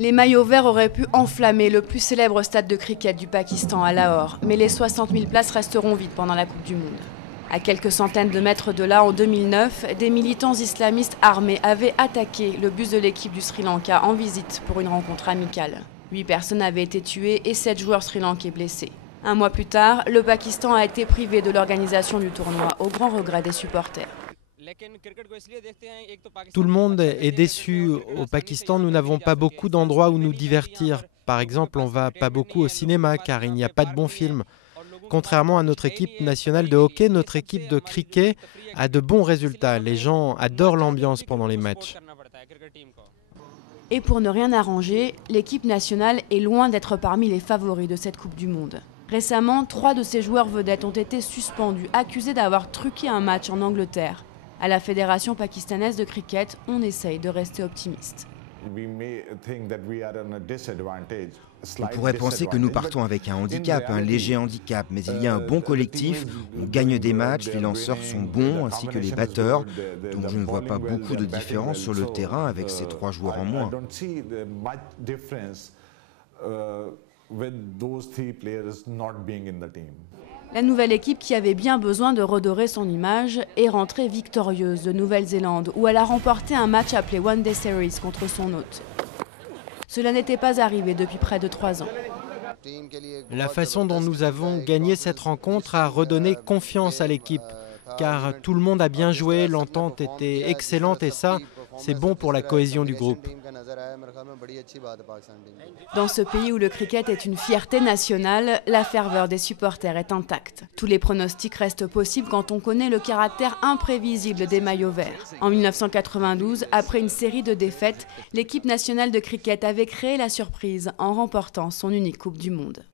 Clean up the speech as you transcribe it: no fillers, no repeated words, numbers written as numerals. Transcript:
Les maillots verts auraient pu enflammer le plus célèbre stade de cricket du Pakistan à Lahore, mais les 60 000 places resteront vides pendant la Coupe du Monde. À quelques centaines de mètres de là, en 2009, des militants islamistes armés avaient attaqué le bus de l'équipe du Sri Lanka en visite pour une rencontre amicale. 8 personnes avaient été tuées et 7 joueurs sri-lankais blessés. Un mois plus tard, le Pakistan a été privé de l'organisation du tournoi, au grand regret des supporters. Tout le monde est déçu. Au Pakistan, nous n'avons pas beaucoup d'endroits où nous divertir. Par exemple, on ne va pas beaucoup au cinéma car il n'y a pas de bons films. Contrairement à notre équipe nationale de hockey, notre équipe de cricket a de bons résultats. Les gens adorent l'ambiance pendant les matchs. Et pour ne rien arranger, l'équipe nationale est loin d'être parmi les favoris de cette Coupe du Monde. Récemment, 3 de ses joueurs vedettes ont été suspendus, accusés d'avoir truqué un match en Angleterre. À la Fédération pakistanaise de cricket, on essaye de rester optimiste. On pourrait penser que nous partons avec un handicap, un léger handicap, mais il y a un bon collectif, on gagne des matchs, les lanceurs sont bons, ainsi que les batteurs, donc je ne vois pas beaucoup de différence sur le terrain avec ces 3 joueurs en moins. La nouvelle équipe, qui avait bien besoin de redorer son image, est rentrée victorieuse de Nouvelle-Zélande, où elle a remporté un match appelé One Day Series contre son hôte. Cela n'était pas arrivé depuis près de 3 ans. La façon dont nous avons gagné cette rencontre a redonné confiance à l'équipe, car tout le monde a bien joué, l'entente était excellente et ça, c'est bon pour la cohésion du groupe. Dans ce pays où le cricket est une fierté nationale, la ferveur des supporters est intacte. Tous les pronostics restent possibles quand on connaît le caractère imprévisible des maillots verts. En 1992, après une série de défaites, l'équipe nationale de cricket avait créé la surprise en remportant son unique Coupe du Monde.